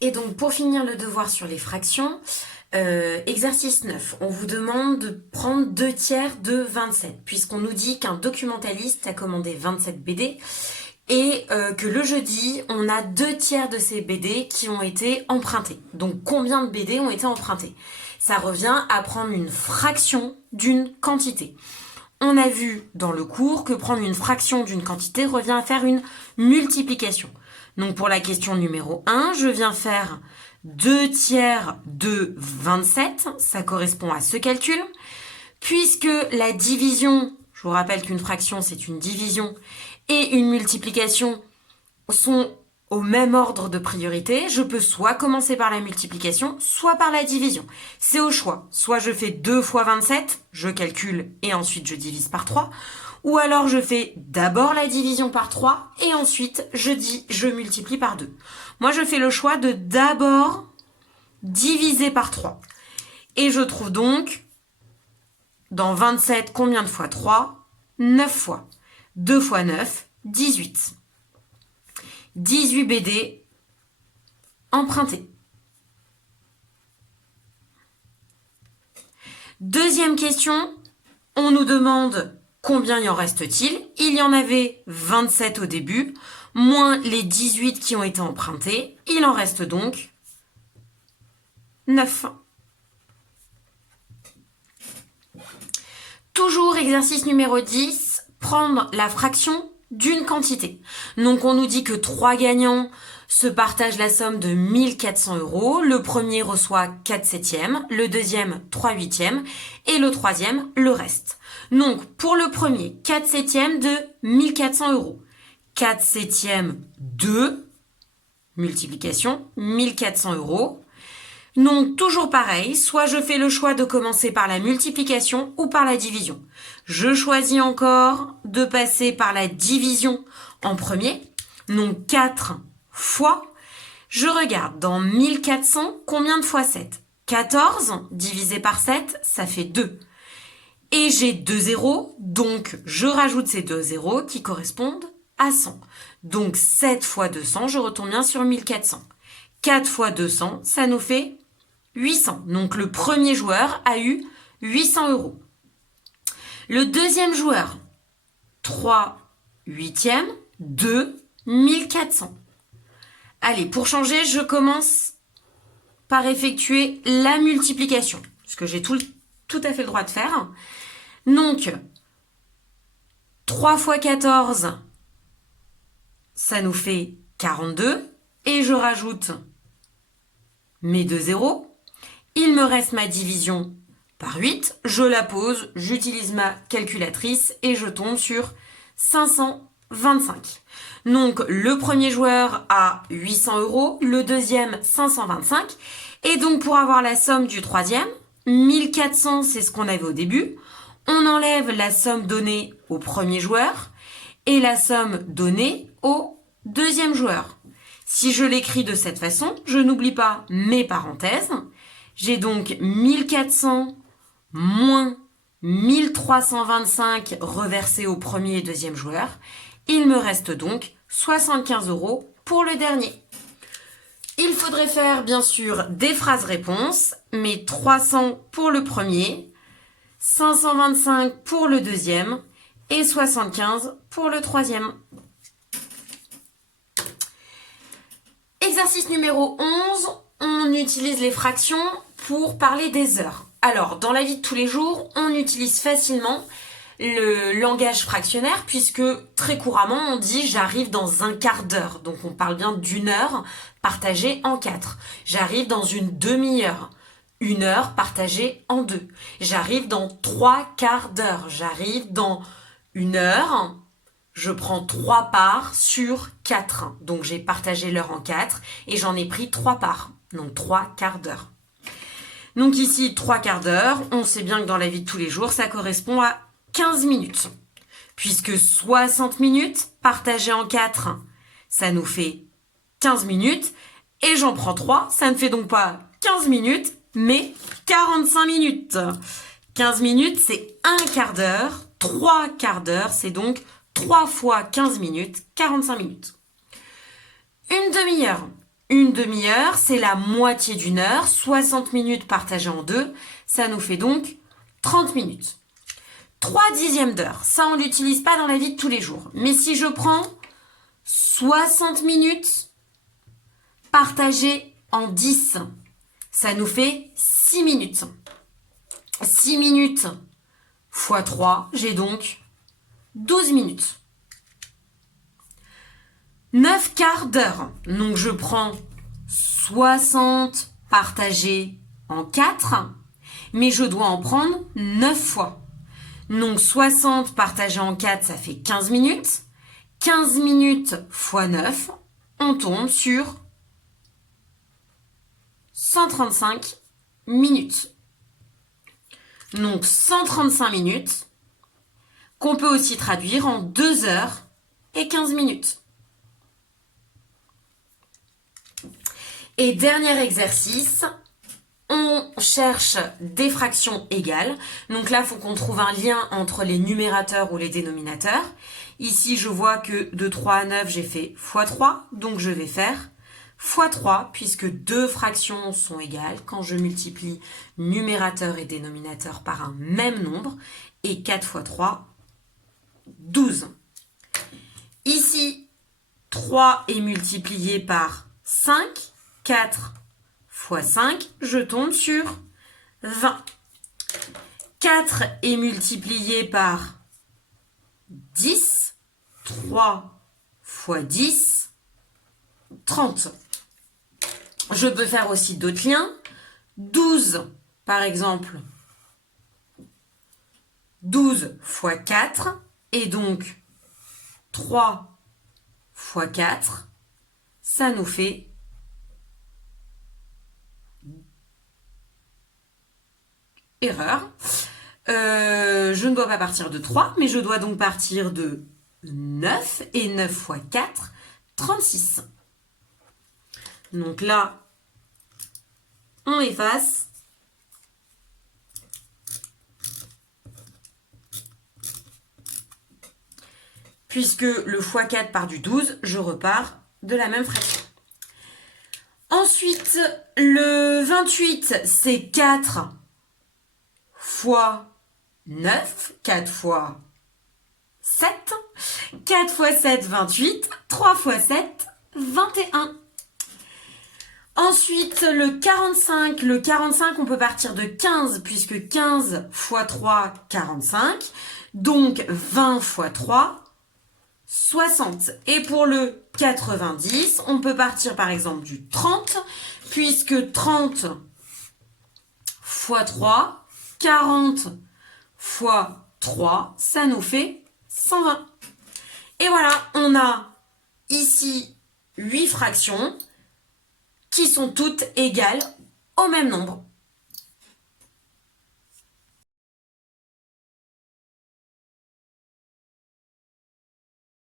Et donc, pour finir le devoir sur les fractions, exercice 9, on vous demande de prendre 2 tiers de 27, puisqu'on nous dit qu'un documentaliste a commandé 27 BD et que le jeudi, on a 2 tiers de ces BD qui ont été empruntés. Donc, combien de BD ont été empruntés? Ça revient à prendre une fraction d'une quantité. On a vu dans le cours que prendre une fraction d'une quantité revient à faire une multiplication. Donc pour la question numéro 1, je viens faire 2 tiers de 27, ça correspond à ce calcul. Puisque la division, je vous rappelle qu'une fraction c'est une division, et une multiplication sont au même ordre de priorité, je peux soit commencer par la multiplication, soit par la division. C'est au choix. Soit je fais 2 fois 27, je calcule et ensuite je divise par 3, ou alors je fais d'abord la division par 3 et ensuite je multiplie par 2. Moi je fais le choix de d'abord diviser par 3. Et je trouve donc dans 27 combien de fois 3? 9 fois. 2 fois 9, 18. 18 BD empruntés. Deuxième question, on nous demande combien y en reste-t-il? Il y en avait 27 au début, moins les 18 qui ont été empruntés. Il en reste donc 9. Toujours exercice numéro 10, prendre la fraction d'une quantité. Donc on nous dit que 3 gagnants se partagent la somme de 1400 €. Le premier reçoit 4 septièmes, le deuxième 3 huitièmes et le troisième le reste. Donc pour le premier, 4 septièmes de 1400 €. 4 septièmes de multiplication, 1400 €. Donc toujours pareil, soit je fais le choix de commencer par la multiplication ou par la division. Je choisis encore de passer par la division en premier. Donc 4 fois, je regarde dans 1400, combien de fois 7? 14 divisé par 7, ça fait 2. Et j'ai 2 zéros, donc je rajoute ces 2 zéros qui correspondent à 100. Donc 7 fois 200, je retourne bien sur 1400. 4 fois 200, ça nous fait 800. Donc le premier joueur a eu 800 €. Le deuxième joueur, 3 huitièmes de 1400. Allez, pour changer, je commence par effectuer la multiplication, ce que j'ai tout à fait le droit de faire. Donc, 3 fois 14, ça nous fait 42. Et je rajoute mes 2 zéros. Il me reste ma division par 8. Je la pose, j'utilise ma calculatrice et je tombe sur 525. Donc le premier joueur a 800 €, le deuxième 525. Et donc pour avoir la somme du troisième, 1400 c'est ce qu'on avait au début. On enlève la somme donnée au premier joueur et la somme donnée au deuxième joueur. Si je l'écris de cette façon, je n'oublie pas mes parenthèses. J'ai donc 1400 moins 1325 reversés au premier et deuxième joueur. Il me reste donc 75 € pour le dernier. Il faudrait faire bien sûr des phrases-réponses, mais 300 pour le premier, 525 pour le deuxième et 75 pour le troisième. Exercice numéro 11, on utilise les fractions pour parler des heures. Alors, dans la vie de tous les jours, on utilise facilement le langage fractionnaire puisque très couramment on dit j'arrive dans un quart d'heure. Donc on parle bien d'une heure partagée en 4. J'arrive dans une demi-heure. Une heure partagée en 2. J'arrive dans 3 quarts d'heure. J'arrive dans une heure. Je prends 3 parts sur 4. Donc j'ai partagé l'heure en 4 et j'en ai pris 3 parts. Donc 3 quarts d'heure. Donc ici, 3 quarts d'heure. On sait bien que dans la vie de tous les jours, ça correspond à 15 minutes. Puisque 60 minutes partagées en 4, ça nous fait 15 minutes. Et j'en prends 3. Ça ne fait donc pas 15 minutes, mais 45 minutes. 15 minutes, c'est 1 quart d'heure. 3 quarts d'heure, c'est donc 3 fois 15 minutes, 45 minutes. Une demi-heure. Une demi-heure, c'est la moitié d'une heure. 60 minutes partagées en deux, ça nous fait donc 30 minutes. 3/10 d'heure, ça on l'utilise pas dans la vie de tous les jours. Mais si je prends 60 minutes partagées en 10, ça nous fait 6 minutes. 6 minutes fois 3, j'ai donc 12 minutes. 9 quarts d'heure. Donc je prends 60 partagé en 4, mais je dois en prendre 9 fois. Donc 60 partagé en 4, ça fait 15 minutes. 15 minutes fois 9, on tombe sur 135 minutes. Donc 135 minutes qu'on peut aussi traduire en 2 heures et 15 minutes. Et dernier exercice, on cherche des fractions égales. Donc là, il faut qu'on trouve un lien entre les numérateurs ou les dénominateurs. Ici, je vois que de 3 à 9, j'ai fait x3. Donc je vais faire x3, puisque deux fractions sont égales quand je multiplie numérateur et dénominateur par un même nombre. Et 4 fois 3, 12. Ici, 3 est multiplié par 5. 4 fois 5, je tombe sur 20. 4 est multiplié par 10. 3 fois 10, 30. Je peux faire aussi d'autres liens. 12, par exemple. 12 fois 4, et donc 3 fois 4, ça nous fait erreur. Je ne dois pas partir de 3, mais je dois donc partir de 9. Et 9 fois 4, 36. Donc là, on efface. Puisque le x4 part du 12, je repars de la même fraction. Ensuite, le 28, c'est 4 fois 9, 4 fois 7, 4 fois 7, 28, 3 fois 7, 21. Ensuite, le 45, on peut partir de 15, puisque 15 fois 3, 45. Donc, 20 fois 3, 60. Et pour le 90, on peut partir par exemple du 30, puisque 30 fois 3, 40 fois 3, ça nous fait 120. Et voilà, on a ici 8 fractions qui sont toutes égales au même nombre.